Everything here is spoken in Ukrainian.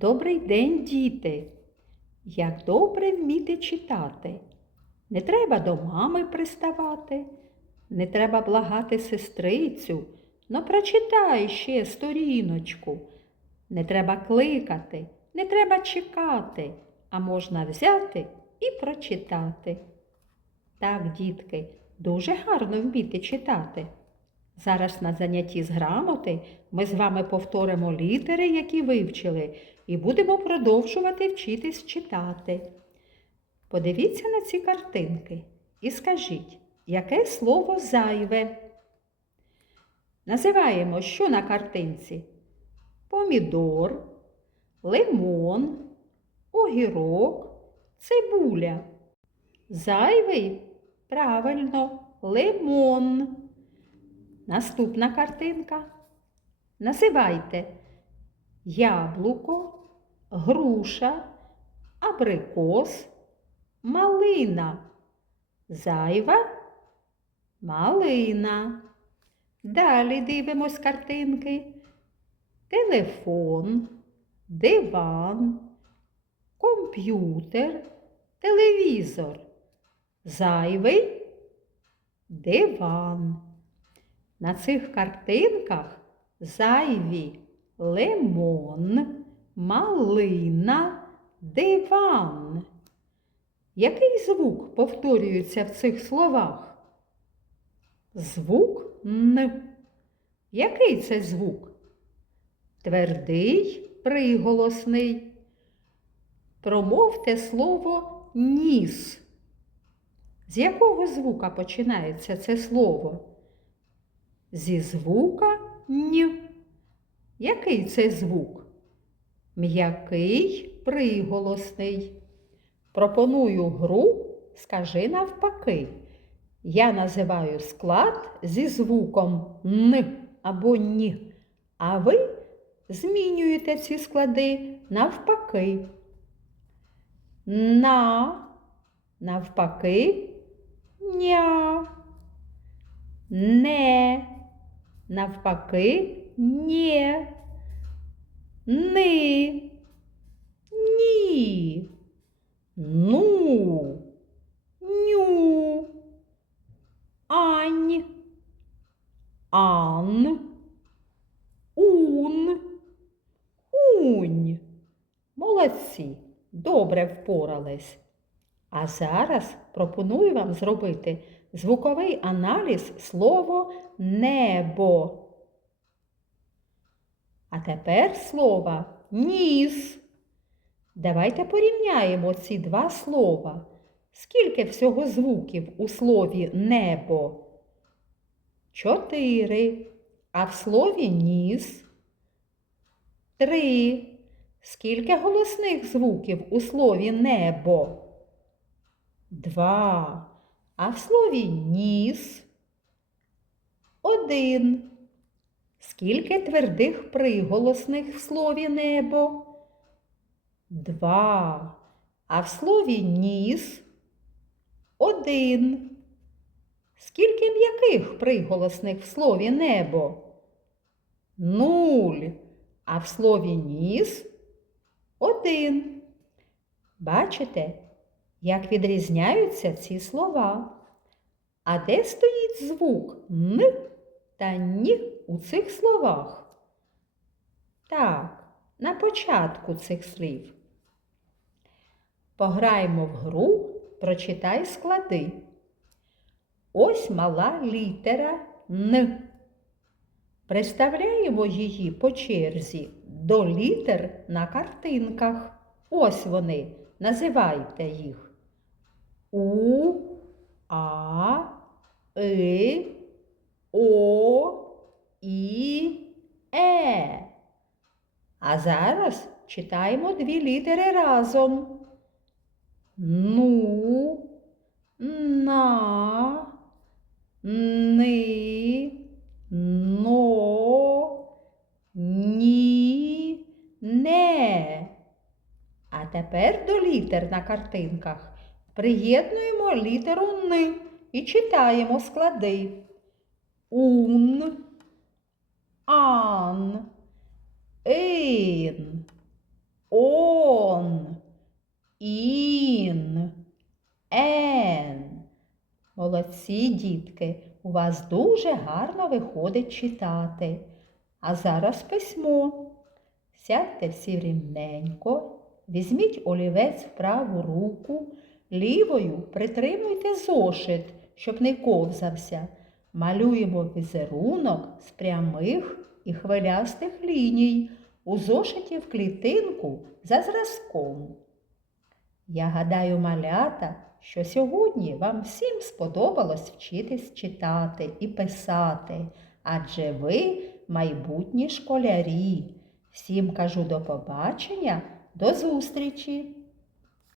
Добрий день, діти! Як добре вміти читати. Не треба до мами приставати, не треба благати сестрицю, но прочитай ще сторіночку. Не треба кликати, не треба чекати, а можна взяти і прочитати. Так, дітки, дуже гарно вміти читати. Зараз на занятті з грамоти ми з вами повторимо літери, які вивчили, і будемо продовжувати вчитись читати. Подивіться на ці картинки і скажіть, яке слово зайве? Називаємо, що на картинці? Помідор, лимон, огірок, цибуля. Зайвий? Правильно, лимон. Наступна картинка. Називайте яблуко, груша, абрикос, малина. Зайва малина. Далі дивимось картинки. Телефон, диван, комп'ютер, телевізор. Зайвий диван. На цих картинках зайві лимон, малина, диван. Який звук повторюється в цих словах? Звук Н. Який це звук? Твердий, приголосний. Промовте слово ніс. З якого звука починається це слово? Зі звука н. Який це звук? М'який приголосний. Пропоную гру скажи навпаки. Я називаю склад зі звуком н або ні, а ви змінюєте ці склади навпаки. На, навпаки, ня, не, навпаки, нє, ни, ні, ну, ню, ань, ан, ун, унь. Молодці, добре впорались. А зараз пропоную вам зробити звуковий аналіз слово небо. А тепер слово ніс. Давайте порівняємо ці два слова. Скільки всього звуків у слові небо? Чотири. А в слові ніс? Три. Скільки голосних звуків у слові небо? Два. А в слові ніс? Один. Скільки твердих приголосних в слові небо? Два. А в слові ніс? Один. Скільки м'яких приголосних в слові небо? Нуль. А в слові ніс? Один. Бачите, як відрізняються ці слова? А де стоїть звук Н та Ні у цих словах? Так, на початку цих слів. Пограємо в гру, прочитай склади. Ось мала літера Н. Представляємо її по черзі до літер на картинках. Ось вони. Називайте їх. У, А, И, О, І, Е. А зараз читаємо дві літери разом. Ну, на, ни, но, ні, не. А тепер до літер на картинках Приєднуємо літеру ни і читаємо склади. Ун, ан, ин, он, ін, ен. Молодці дітки, у вас дуже гарно виходить читати. А зараз письмо. Сядьте всі рівненько, візьміть олівець в праву руку лівою притримуйте зошит, щоб не ковзався. Малюємо візерунок з прямих і хвилястих ліній у зошиті в клітинку за зразком. Я гадаю, малята, що сьогодні вам всім сподобалось вчитись читати і писати, адже ви майбутні школярі. Всім кажу до побачення, до зустрічі!